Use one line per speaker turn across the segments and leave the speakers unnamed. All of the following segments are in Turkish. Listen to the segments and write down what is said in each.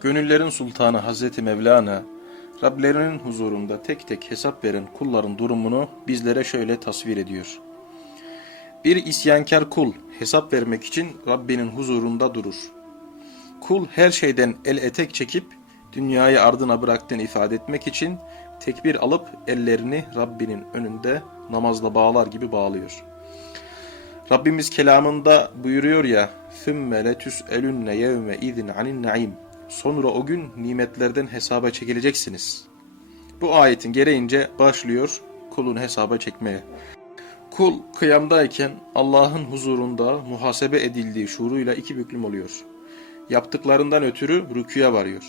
Gönüllerin sultanı Hazreti Mevlana, Rablerinin huzurunda tek tek hesap veren kulların durumunu bizlere şöyle tasvir ediyor. Bir isyankar kul hesap vermek için Rabbinin huzurunda durur. Kul her şeyden el etek çekip dünyayı ardına bıraktığını ifade etmek için tekbir alıp ellerini Rabbinin önünde namazla bağlar gibi bağlıyor. Rabbimiz kelamında buyuruyor ya ثُمَّ لَتُسْأَلُنَّ يَوْمَ اِذٍ عَنِ النَّعِيمِ Sonra o gün nimetlerden hesaba çekileceksiniz. Bu ayetin gereğince başlıyor kulun hesaba çekmeye. Kul kıyamdayken Allah'ın huzurunda muhasebe edildiği şuuruyla iki büklüm oluyor. Yaptıklarından ötürü rüküye varıyor.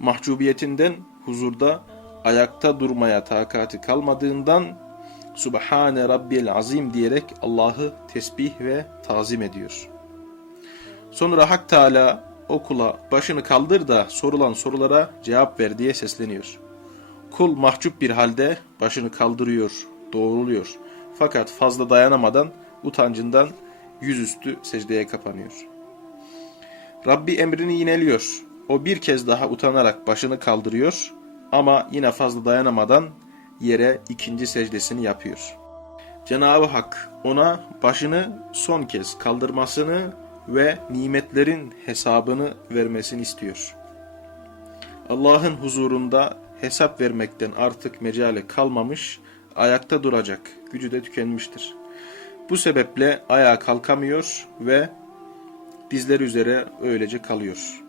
Mahcubiyetinden huzurda ayakta durmaya takati kalmadığından Subhane Rabbiyel Azim diyerek Allah'ı tesbih ve tazim ediyor. Sonra Hak Teala o kula başını kaldır da sorulan sorulara cevap ver diye sesleniyor. Kul mahcup bir halde başını kaldırıyor, doğruluyor. Fakat fazla dayanamadan utancından yüzüstü secdeye kapanıyor. Rabbi emrini yineliyor. O bir kez daha utanarak başını kaldırıyor ama yine fazla dayanamadan yere ikinci secdesini yapıyor. Cenab-ı Hak ona başını son kez kaldırmasını ve nimetlerin hesabını vermesini istiyor. Allah'ın huzurunda hesap vermekten artık mecale kalmamış, ayakta duracak, gücü de tükenmiştir. Bu sebeple ayağa kalkamıyor ve dizleri üzere öylece kalıyor.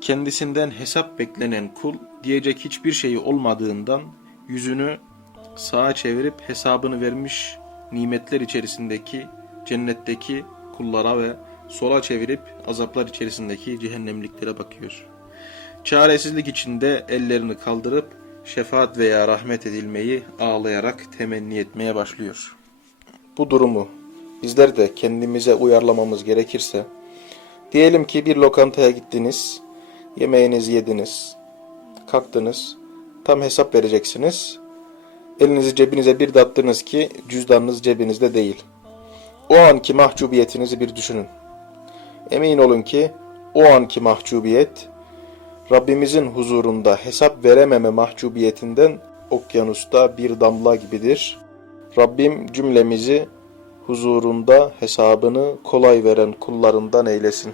Kendisinden hesap beklenen kul diyecek hiçbir şeyi olmadığından yüzünü sağa çevirip hesabını vermiş nimetler içerisindeki cennetteki kullara ve sola çevirip azaplar içerisindeki cehennemliklere bakıyor. Çaresizlik içinde ellerini kaldırıp şefaat veya rahmet edilmeyi ağlayarak temenni etmeye başlıyor. Bu durumu bizler de kendimize uyarlamamız gerekirse, diyelim ki bir lokantaya gittiniz, yemeğinizi yediniz, kalktınız, tam hesap vereceksiniz, elinizi cebinize bir de attınız ki cüzdanınız cebinizde değil. O anki mahcubiyetinizi bir düşünün. Emin olun ki o anki mahcubiyet Rabbimizin huzurunda hesap verememe mahcubiyetinden okyanusta bir damla gibidir. Rabbim cümlemizi huzurunda hesabını kolay veren kullarından eylesin.